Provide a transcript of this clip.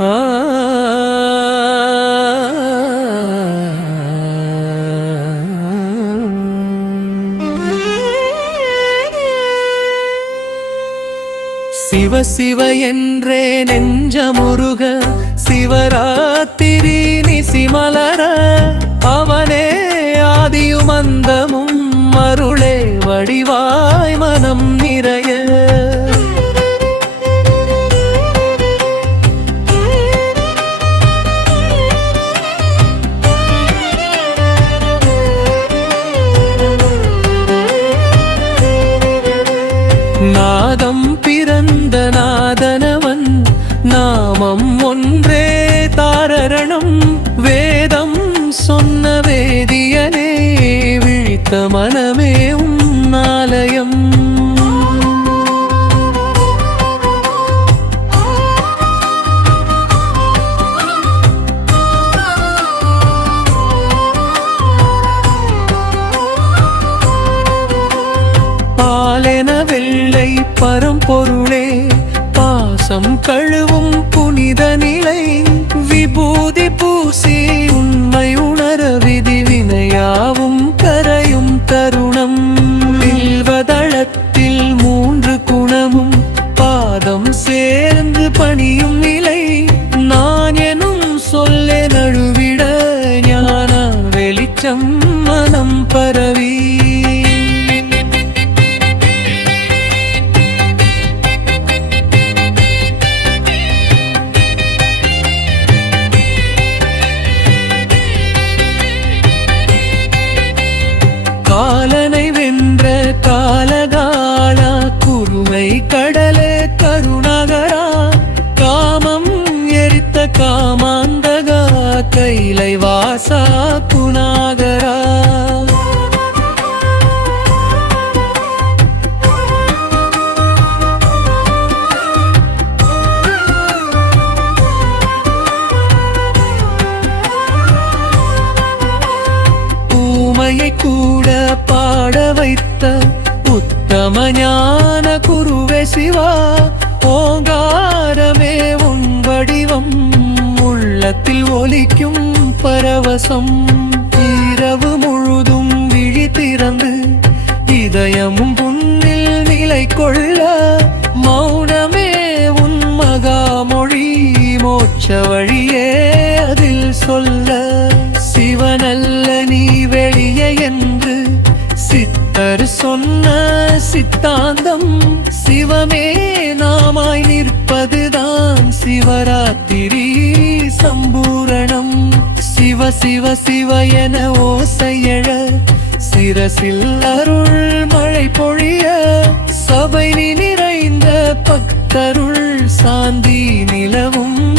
சிவ சிவ என்றே நெஞ்சமுருக சிவராத்திரி நிசிமலர அவனே ஆதியுமந்தமும் அருளே வடிவாய் மனம் நிறைய. நாதம் பிறந்த நாதனவன் நாமம் ஒன்றே தாரரணம் வேதம் சொன்ன பொருளே பாசம் கழுவும் புனித நிலை விபூதி பூசி உண்மை உணர விதி வினையாவும் கரையும் தருணம். வில்வதளத்தில் மூன்று குணமும் பாதம் சேர்ந்து பணியும் நிலை நான் எனும் சொல்லே நழுவிட ஞான வெளிச்சம் மனம் பரவி. கடலே கருணாகரா காமம் எரித்த காமாந்தகா கைலை வாசா குணாகரா. ஊமையை கூட பாட வைத்த உத்தம ஞான சிவா ஓங்காரமே உன் வடிவம். உள்ளத்தில் ஒலிக்கும் பரவசம். இரவு முழுதும் விழி திறந்து இதயமும் புண்ணில் நிலை கொள்ள மௌனமே உன் மகாமொழி. மோட்ச வழியே அதில் சொல்ல சிவன சித்தர் சொன்ன சித்தாந்தம் சிவமே நாமாய் நிற்பதுதான் சிவராத்திரி சம்பூரணம். சிவ சிவ சிவ என ஓசையழ சிரசில் அருள் மழை பொழிய சபை நிறைந்த பக்தருள் சாந்தி நிலவும்.